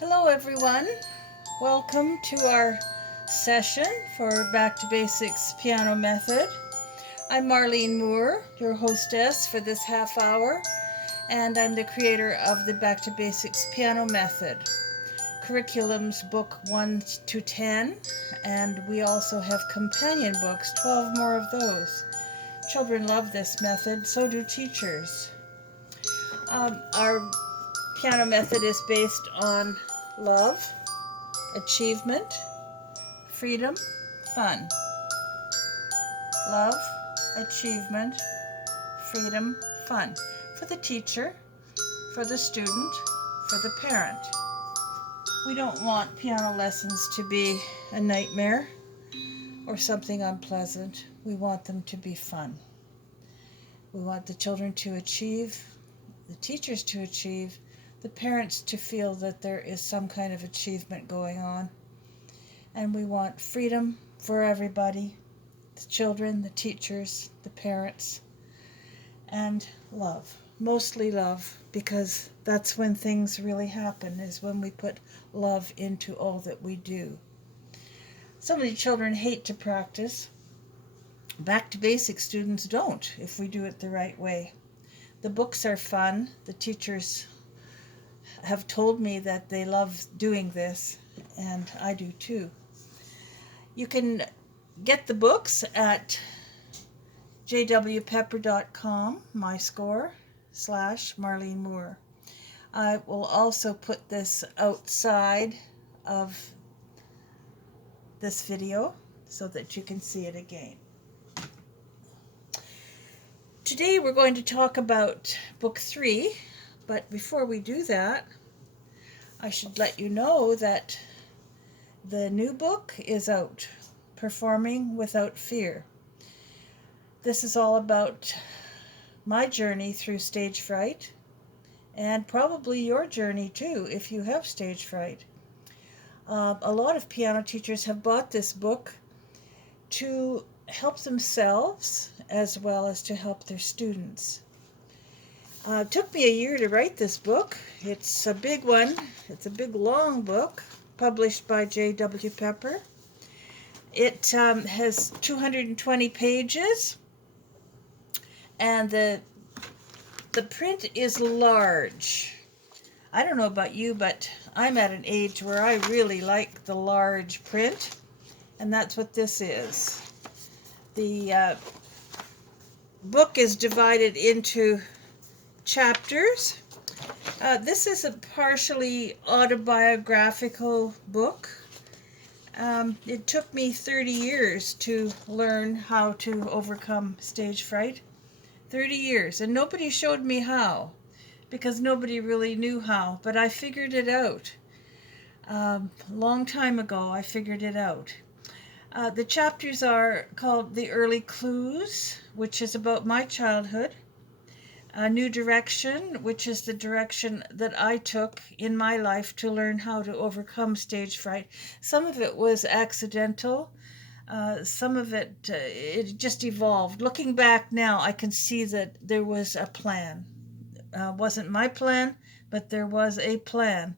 Hello, everyone. Welcome to our session for Back to Basics Piano Method. I'm Marlene Moore, your hostess for this half hour, and I'm the creator of the Back to Basics Piano Method curriculums, book 1 to 10, and we also have companion books, 12 more of those. Children love this method, so do teachers. Our piano method is based on love, achievement, freedom, fun. Love, achievement, freedom, fun. For the teacher, for the student, for the parent. We don't want piano lessons to be a nightmare or something unpleasant. We want them to be fun. We want the children to achieve, the teachers to achieve, the parents to feel that there is some kind of achievement going on. And we want freedom for everybody, the children, the teachers, the parents, and love. Mostly love, because that's when things really happen, is when we put love into all that we do. So many children hate to practice. Back to basic students don't, if we do it the right way. The books are fun. The teachers have told me that they love doing this, and I do too. You can get the books at jwpepper.com, myscore/Marlene Moore. I will also put this outside of this video so that you can see it again. Today we're going to talk about book 3, but before we do that, I should let you know that the new book is out, Performing Without Fear. This is all about my journey through stage fright, and probably your journey too if you have stage fright. A lot of piano teachers have bought this book to help themselves as well as to help their students. It took me a year to write this book. It's a big one. It's a big long book published by J.W. Pepper. It has 220 pages, and the print is large. I don't know about you, but I'm at an age where I really like the large print, and that's what this is. The book is divided into chapters. This is a partially autobiographical book. It took me 30 years to learn how to overcome stage fright. 30 years, and nobody showed me how, because nobody really knew how, but I figured it out. Long time ago, I figured it out. The chapters are called The Early Clues, which is about my childhood. A New Direction, which is the direction that I took in my life to learn how to overcome stage fright. Some of it was accidental. Some of it, it just evolved. Looking back now, I can see that there was a plan. Wasn't my plan, but there was a plan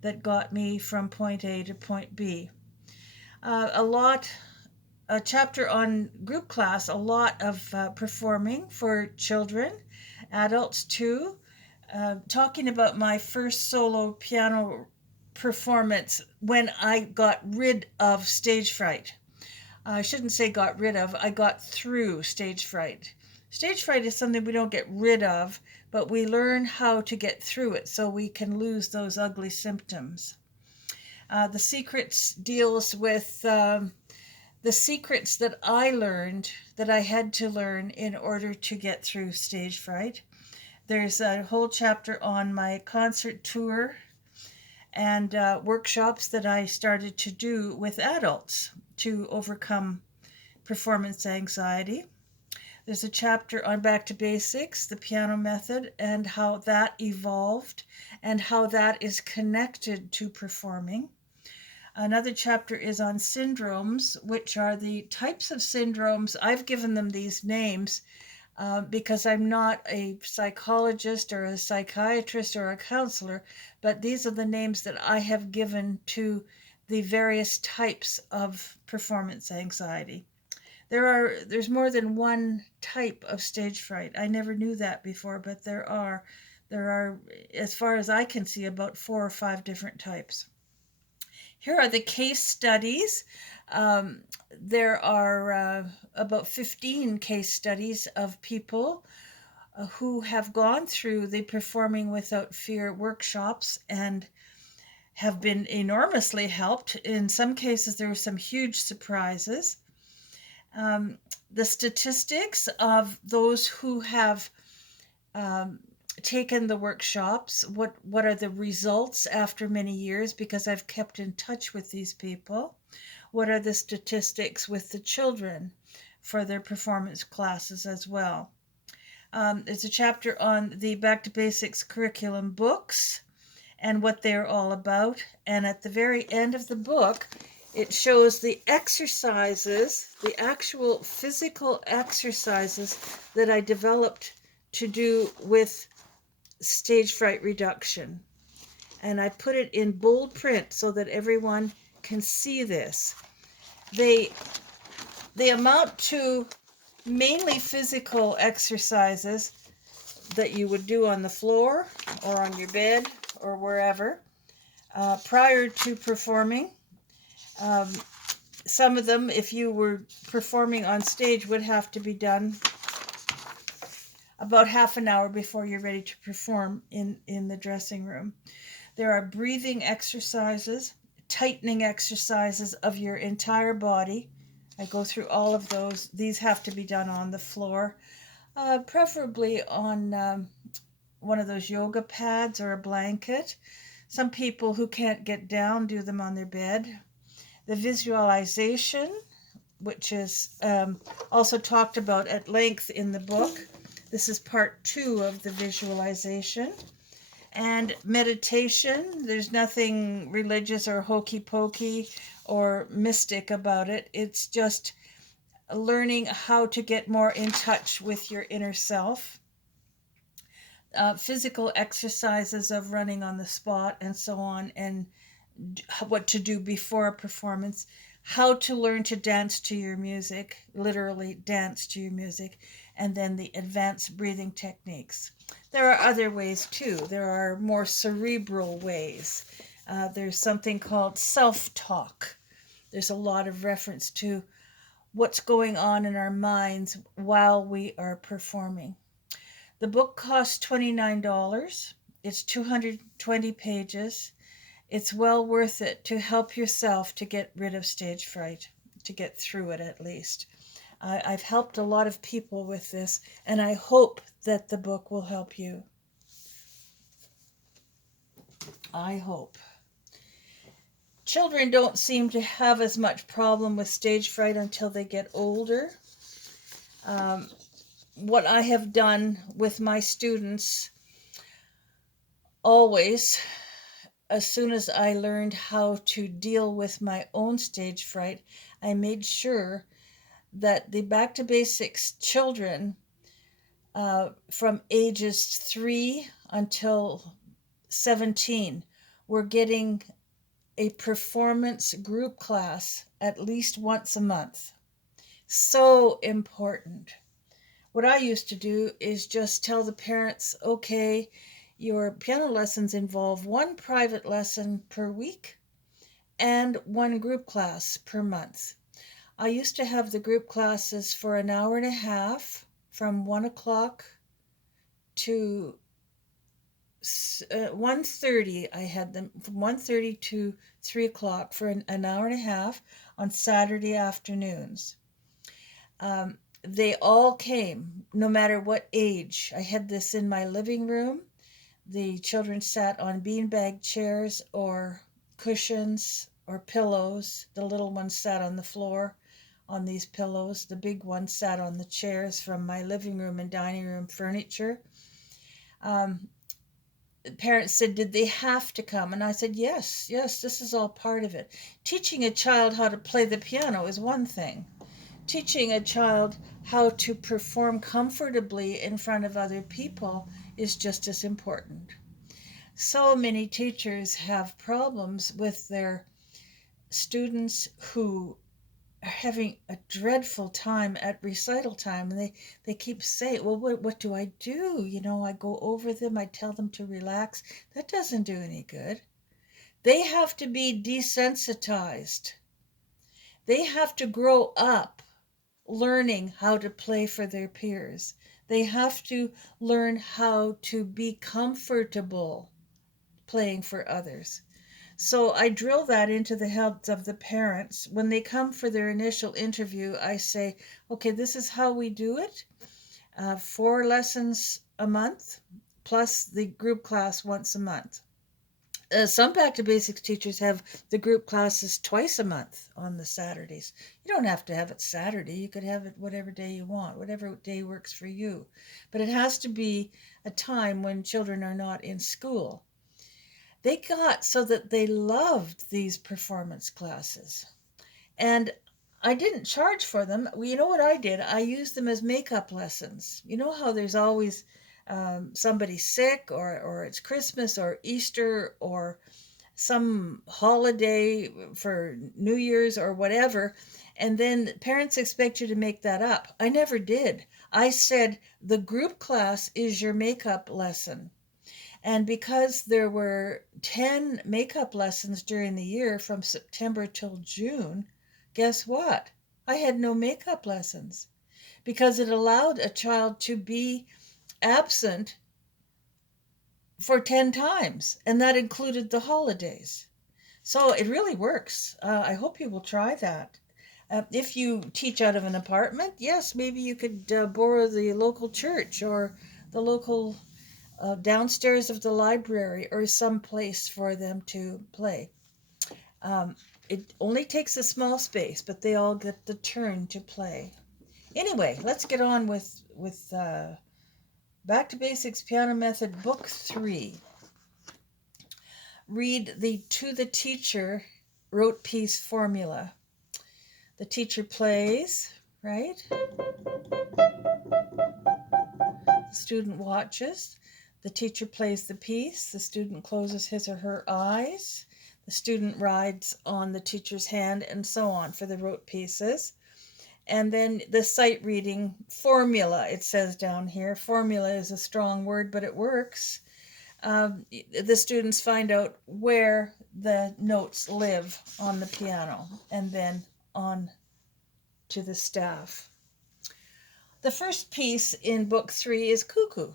that got me from point A to point B. A chapter on group class, a lot of performing for children, adults too, talking about my first solo piano performance when I got rid of stage fright. I shouldn't say got rid of, I got through stage fright. Stage fright is something we don't get rid of, but we learn how to get through it so we can lose those ugly symptoms. The Secrets deals with the secrets that I learned, that I had to learn in order to get through stage fright. There's a whole chapter on my concert tour and workshops that I started to do with adults to overcome performance anxiety. There's a chapter on Back to Basics, the piano method, and how that evolved and how that is connected to performing. Another chapter is on syndromes, which are the types of syndromes. I've given them these names because I'm not a psychologist or a psychiatrist or a counselor, but these are the names that I have given to the various types of performance anxiety. There's more than one type of stage fright. I never knew that before, but there are, as far as I can see, about 4 or 5 different types. Here are the case studies. There are about 15 case studies of people who have gone through the Performing Without Fear workshops and have been enormously helped. In some cases, there were some huge surprises. Um, the statistics of those who have um, taken the workshops, what are the results after many years, because I've kept in touch with these people. What are the statistics with the children for their performance classes as well? There's a chapter on the Back to Basics curriculum books and what they're all about. And at the very end of the book, it shows the exercises, the actual physical exercises that I developed to do with stage fright reduction. And I put it in bold print so that everyone can see this. They amount to mainly physical exercises that you would do on the floor or on your bed or wherever prior to performing. Um, some of them, if you were performing on stage, would have to be done about half an hour before you're ready to perform in the dressing room. There are breathing exercises, tightening exercises of your entire body. I go through all of those. These have to be done on the floor, preferably on one of those yoga pads or a blanket. Some people who can't get down do them on their bed. The visualization, which is also talked about at length in the book. This is part 2 of the visualization. And meditation, there's nothing religious or hokey pokey or mystic about it. It's just learning how to get more in touch with your inner self. Physical exercises of running on the spot and so on, and what to do before a performance, how to learn to dance to your music, literally dance to your music, and then the advanced breathing techniques. There are other ways too. There are more cerebral ways. There's something called self-talk. There's a lot of reference to what's going on in our minds while we are performing. The book costs $29. It's 220 pages. It's well worth it to help yourself to get rid of stage fright, to get through it at least. I've helped a lot of people with this, and I hope that the book will help you. I hope. Children don't seem to have as much problem with stage fright until they get older. What I have done with my students always, as soon as I learned how to deal with my own stage fright, I made sure that the Back to Basics children from ages 3 until 17 were getting a performance group class at least once a month. So important. What I used to do is just tell the parents, okay, your piano lessons involve one private lesson per week and one group class per month. I used to have the group classes for an hour and a half from 1 o'clock to 1:30. I had them from 1:30 to 3 o'clock for an hour and a half on Saturday afternoons. They all came, no matter what age. I had this in my living room. The children sat on beanbag chairs or cushions or pillows. The little ones sat on the floor on these pillows. The big ones sat on the chairs from my living room and dining room furniture. Parents said, did they have to come? And I said, yes, this is all part of it. Teaching a child how to play the piano is one thing. teaching a child how to perform comfortably in front of other people is just as important. So many teachers have problems with their students who are having a dreadful time at recital time, and they keep saying, well, what do I do? I go over them, I tell them to relax. That doesn't do any good. They have to be desensitized. They have to grow up learning how to play for their peers. They have to learn how to be comfortable playing for others. So I drill that into the heads of the parents. When they come for their initial interview, I say, okay, this is how we do it. 4 lessons a month, plus the group class once a month. Some Back to Basics teachers have the group classes twice a month on the Saturdays. You don't have to have it Saturday. You could have it whatever day you want, whatever day works for you. But it has to be a time when children are not in school. They got so that they loved these performance classes. And I didn't charge for them. Well, you know what I did? I used them as makeup lessons. You know how there's always somebody sick, or it's Christmas or Easter or some holiday for New Year's or whatever, and then parents expect you to make that up. I never did. I said the group class is your makeup lesson. And because there were 10 makeup lessons during the year from September till June, guess what? I had no makeup lessons because it allowed a child to be absent for 10 times, and that included the holidays. So it really works. I hope you will try that. If you teach out of an apartment, yes, maybe you could borrow the local church or the local downstairs of the library or some place for them to play. It only takes a small space, but they all get the turn to play. Anyway, let's get on with Back to Basics Piano Method, Book 3. Read the To the Teacher rote piece formula. The teacher plays, right? The student watches. The teacher plays the piece. The student closes his or her eyes. The student rides on the teacher's hand, and so on for the rote pieces. And then the sight reading formula, it says down here. Formula is a strong word, but it works. The students find out where the notes live on the piano, and then on to the staff. The first piece in Book 3 is Cuckoo.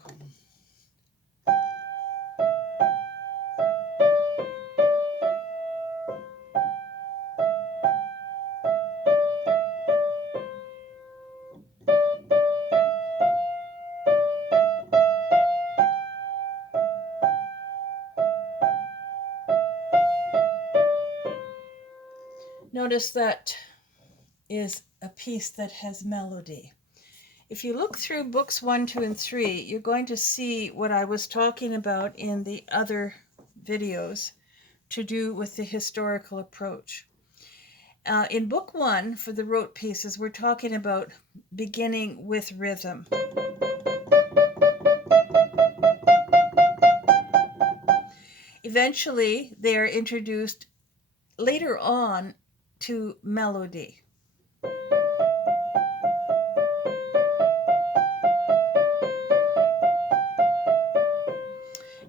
Notice that is a piece that has melody. If you look through books 1, 2, and 3, you're going to see what I was talking about in the other videos to do with the historical approach. In book 1, for the rote pieces, we're talking about beginning with rhythm. Eventually, they are introduced later on to melody.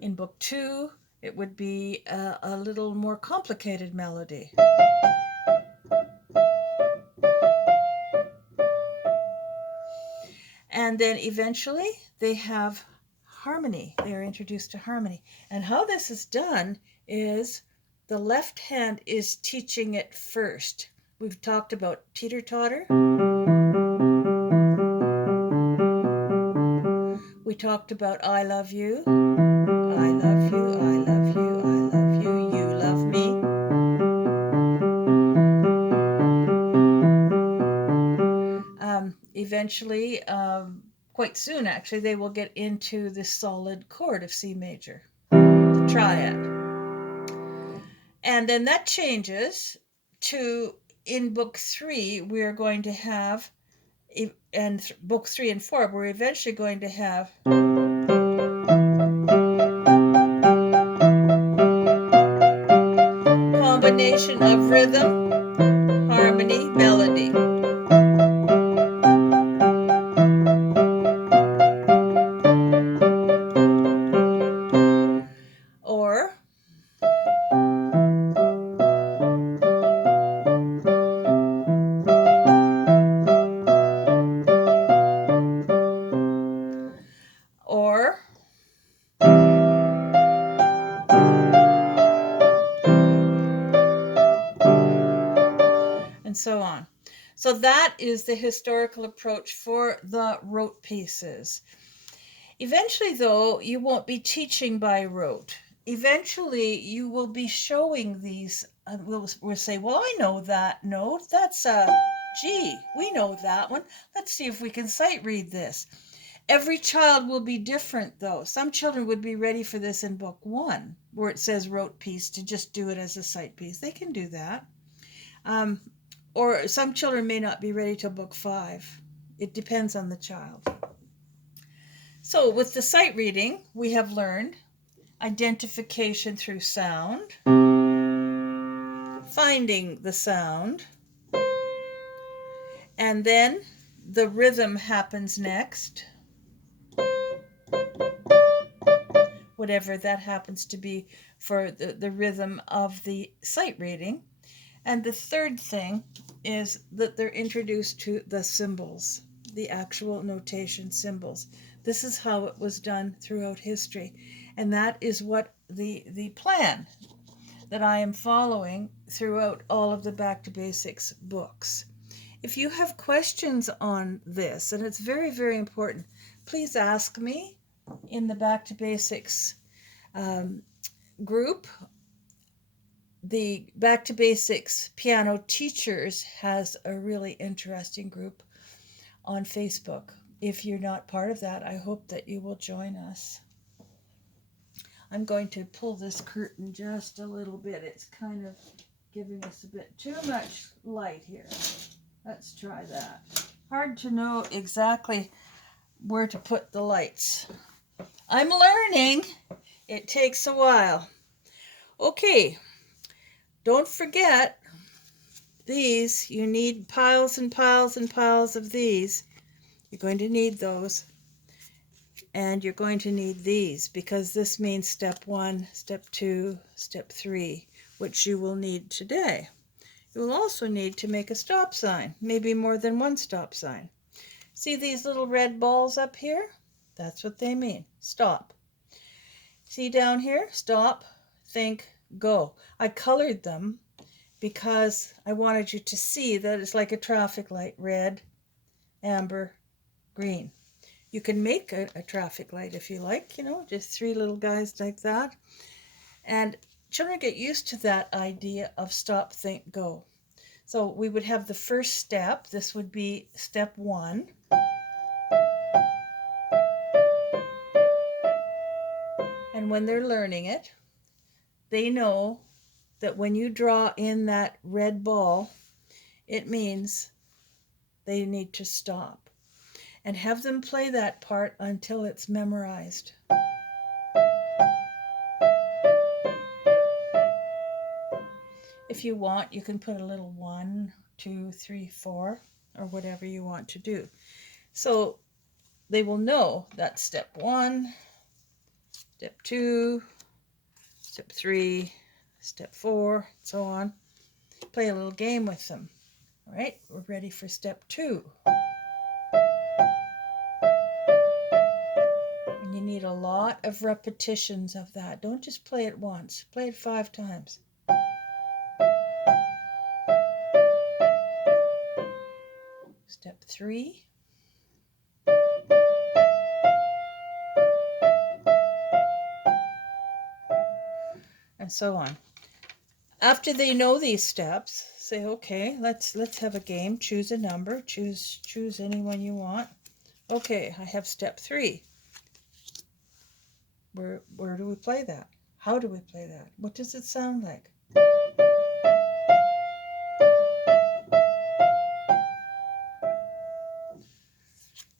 In book 2, it would be a little more complicated melody. And then eventually they have harmony. They are introduced to harmony. And how this is done is the left hand is teaching it first. We've talked about teeter-totter. We talked about I love you. I love you, I love you, I love you, you love me. Eventually, quite soon actually, they will get into the solid chord of C major, the triad. And then that changes to, in book 3, we are going to have and book 3 and 4, we're eventually going to have combination of rhythm, harmony, melody. Or or and so on. So that is the historical approach for the rote pieces. Eventually, though, you won't be teaching by rote. Eventually, you will be showing these. We'll say, well, I know that note. That's a G. We know that one. Let's see if we can sight read this. Every child will be different, though. Some children would be ready for this in book 1, where it says rote piece, to just do it as a sight piece. They can do that. Or some children may not be ready till book 5. It depends on the child. So with the sight reading, we have learned identification through sound, finding the sound, and then the rhythm happens next, whatever that happens to be for the rhythm of the sight reading. And the third thing is that they're introduced to the symbols, the actual notation symbols. This is how it was done throughout history. And that is what the plan that I am following throughout all of the Back to Basics books. If you have questions on this, and it's very, very important, please ask me in the Back to Basics group. The Back to Basics Piano Teachers has a really interesting group on Facebook. If you're not part of that, I hope that you will join us. I'm going to pull this curtain just a little bit. It's kind of giving us a bit too much light here. Let's try that. Hard to know exactly where to put the lights. I'm learning. It takes a while. Okay. Don't forget these. You need piles and piles and piles of these. You're going to need those. And you're going to need these because this means step 1, step 2, step 3, which you will need today. You will also need to make a stop sign, maybe more than one stop sign. See these little red balls up here? That's what they mean. Stop. See down here? Stop, think, go. I colored them because I wanted you to see that it's like a traffic light. Red, amber, green. You can make a traffic light if you like, just 3 little guys like that. And children get used to that idea of stop, think, go. So we would have the first step. This would be step 1. And when they're learning it, they know that when you draw in that red ball, it means they need to stop. And have them play that part until it's memorized. If you want, you can put a little 1, 2, 3, 4, or whatever you want to do. So they will know that's step 1, step 2, step 3, step 4, and so on. Play a little game with them. All right, we're ready for step 2. And you need a lot of repetitions of that. Don't just play it once. Play it 5 times. Step 3. And so on. After they know these steps, say, okay, let's have a game. Choose a number. Choose any one you want. Okay, I have step 3. Where do we play that? How do we play that? What does it sound like?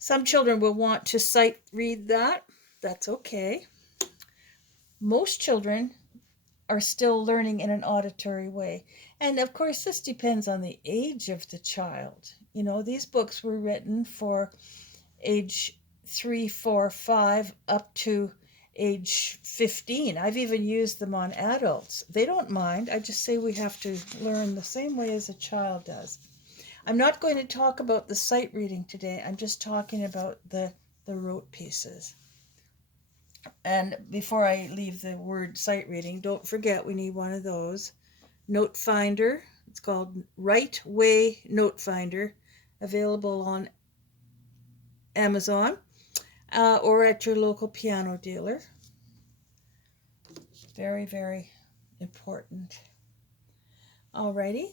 Some children will want to sight read that. That's okay. Most children are still learning in an auditory way. And of course, this depends on the age of the child. You know, these books were written for age 3, 4, 5 up to age 15. I've even used them on adults. They don't mind. I just say we have to learn the same way as a child does. I'm not going to talk about the sight reading today. I'm just talking about the rote pieces. And before I leave the word sight reading, don't forget we need one of those. Note finder. It's called Right Way Note Finder, available on Amazon or at your local piano dealer. Very, very important. Alrighty.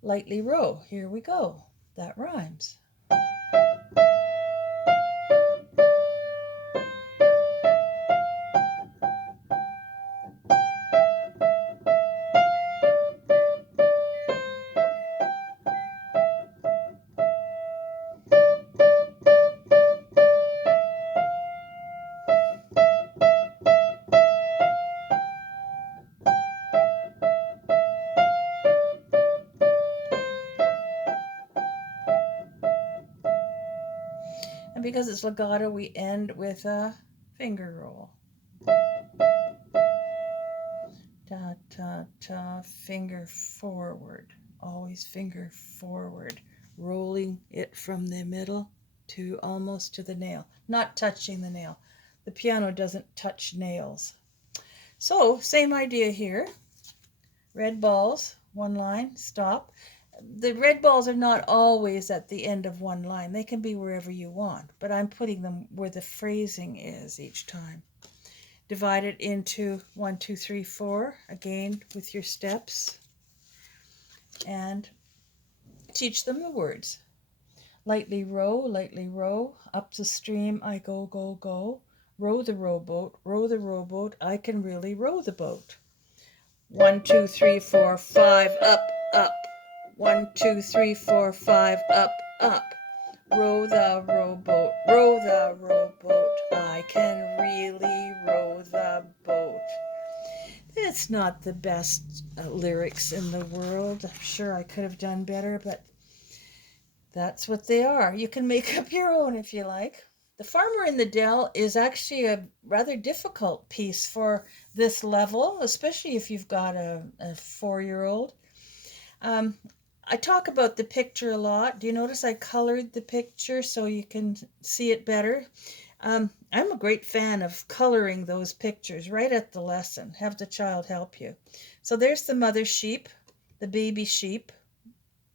Lightly row. Here we go. That rhymes. And because it's legato, we end with a finger roll. Ta, ta, ta, finger forward. Always finger forward. Rolling it from the middle to almost to the nail. Not touching the nail. The piano doesn't touch nails. So, same idea here. Red balls, one line, stop. The red balls are not always at the end of one line. They can be wherever you want, but I'm putting them where the phrasing is each time. Divide it into 1, 2, 3, 4, again with your steps, and teach them the words. Lightly row, up the stream I go, go, go. Row the rowboat, I can really row the boat. 1, 2, 3, 4, 5, up, up. 1, 2, 3, 4, 5, up, up. Row the rowboat, I can really row the boat. It's not the best lyrics in the world. I'm sure I could have done better, but that's what they are. You can make up your own if you like. The Farmer in the Dell is actually a rather difficult piece for this level, especially if you've got a 4-year-old. I talk about the picture a lot. Do you notice I colored the picture so you can see it better? I'm a great fan of coloring those pictures right at the lesson. Have the child help you. So there's the mother sheep, the baby sheep,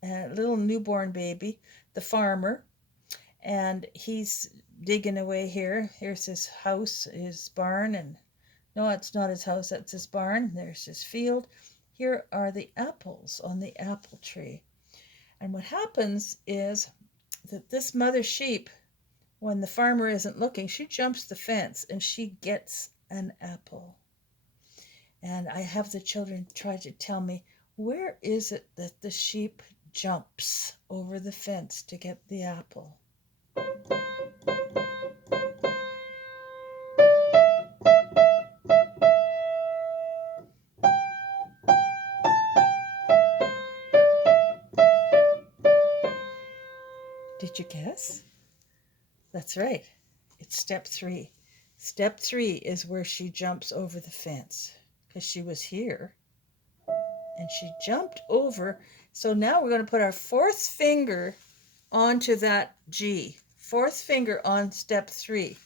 a little newborn baby, the farmer, and he's digging away here. Here's his house, his barn, and no, it's not his house, that's his barn. There's his field. Here are the apples on the apple tree. And what happens is that this mother sheep, when the farmer isn't looking, she jumps the fence and she gets an apple. And I have the children try to tell me, where is it that the sheep jumps over the fence to get the apple? Did you guess? That's right. It's step 3. Step 3 is where she jumps over the fence because she was here and she jumped over. So now we're going to put our 4th finger onto that G. 4th finger on step 3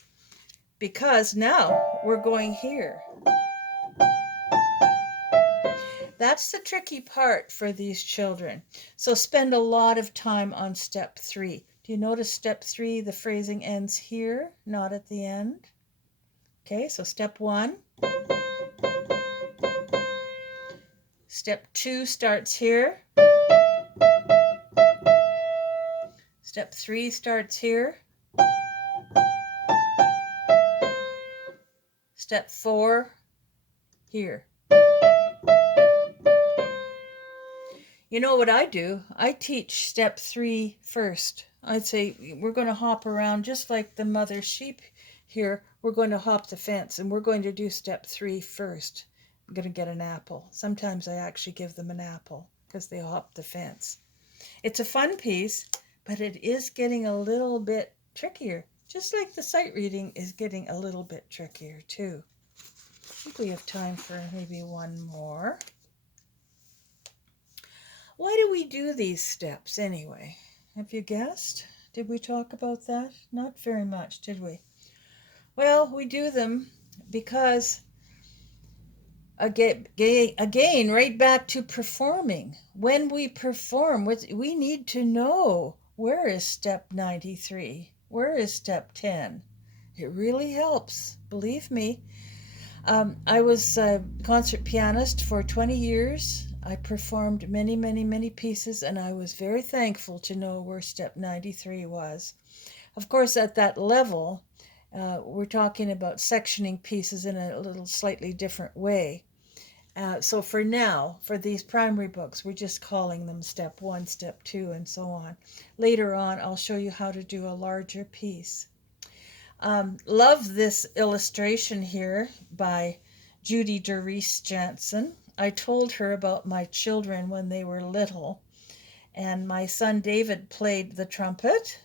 because now we're going here. That's the tricky part for these children. So spend a lot of time on step 3. Do you notice step 3, the phrasing ends here, not at the end? Okay, so step 1. Step 2 starts here. Step 3 starts here. Step 4, here. You know what I do? I teach step 3 first. I'd say we're going to hop around just like the mother sheep here. We're going to hop the fence, and we're going to do step 3 first. I'm going to get an apple. Sometimes I actually give them an apple because they hop the fence. It's a fun piece, but it is getting a little bit trickier, just like the sight reading is getting a little bit trickier too. I think we have time for maybe one more. Why do we do these steps anyway? Have you guessed? Did we talk about that? Not very much, did we? Well, we do them because, again, right back to performing. When we perform, we need to know, where is step 93? Where is step 10? It really helps, believe me. I was a concert pianist for 20 years. I performed many, many, many pieces, and I was very thankful to know where step 93 was. Of course, at that level, we're talking about sectioning pieces in a little slightly different way. So for now, for these primary books, we're just calling them step 1, step 2, and so on. Later on, I'll show you how to do a larger piece. Love this illustration here by Judy Doris Jansen. I told her about my children when they were little, and my son David played the trumpet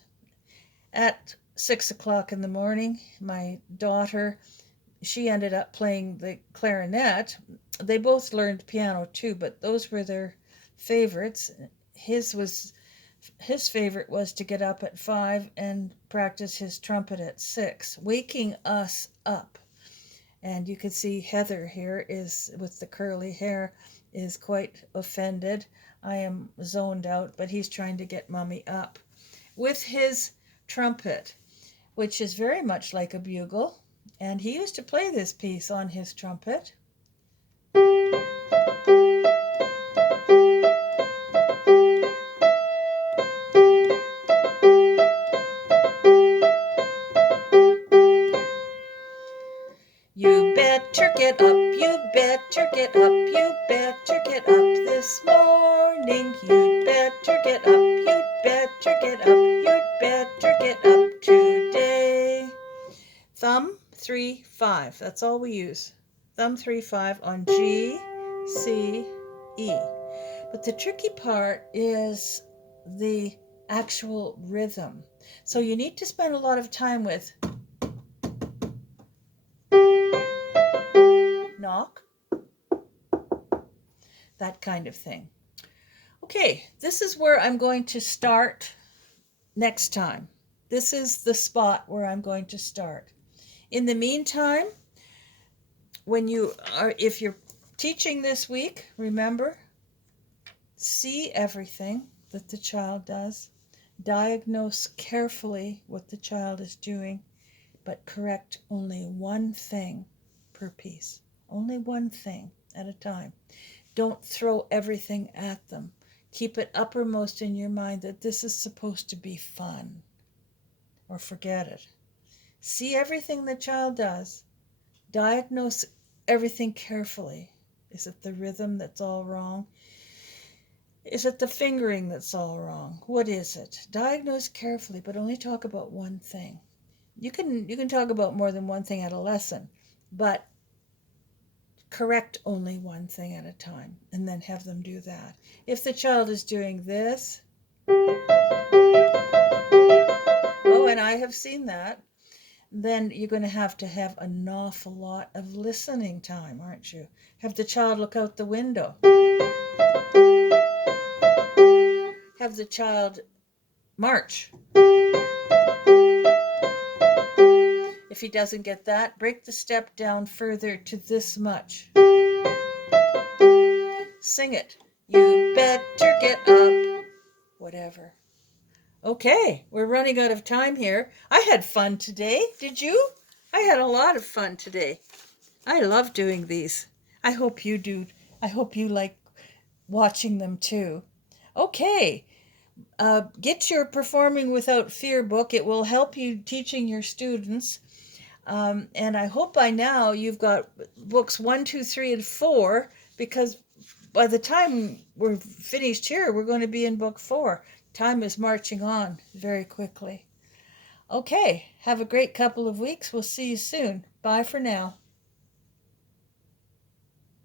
at 6 o'clock in the morning. My daughter, she ended up playing the clarinet. They both learned piano too, but those were their favorites. His favorite was to get up at 5 and practice his trumpet at 6, waking us up. And you can see Heather here is, with the curly hair, is quite offended. I am zoned out, but he's trying to get Mommy up with his trumpet, which is very much like a bugle. And he used to play this piece on his trumpet. You better get up, you better get up, you better get up this morning. You'd better get up, you'd better get up, you'd better get up today. Thumb, 3, 5. That's all we use. Thumb, 3, 5 on G, C, E. But the tricky part is the actual rhythm. So you need to spend a lot of time with knock, that kind of thing. Okay, this is where I'm going to start next time. This is the spot where I'm going to start. In the meantime, if you're teaching this week, remember, see everything that the child does, diagnose carefully what the child is doing, but correct only one thing per piece. Only one thing at a time. Don't throw everything at them. Keep it uppermost in your mind that this is supposed to be fun, or forget it. See everything the child does. Diagnose everything carefully. Is it the rhythm that's all wrong? Is it the fingering that's all wrong? What is it? Diagnose carefully, but only talk about one thing. You can talk about more than one thing at a lesson, but correct only one thing at a time, and then have them do that. If the child is doing this, oh, and I have seen that, then you're going to have an awful lot of listening time, aren't you? Have the child look out the window. Have the child march. If he doesn't get that, break the step down further to this much. Sing it. You better get up. Whatever. Okay, we're running out of time here. I had fun today. Did you? I had a lot of fun today. I love doing these. I hope you do. I hope you like watching them too. Okay. Get your Performing Without Fear book. It will help you teaching your students. And I hope by now you've got books 1, 2, 3, and 4, because by the time we're finished here, we're going to be in book 4. Time is marching on very quickly. Okay, have a great couple of weeks. We'll see you soon. Bye for now.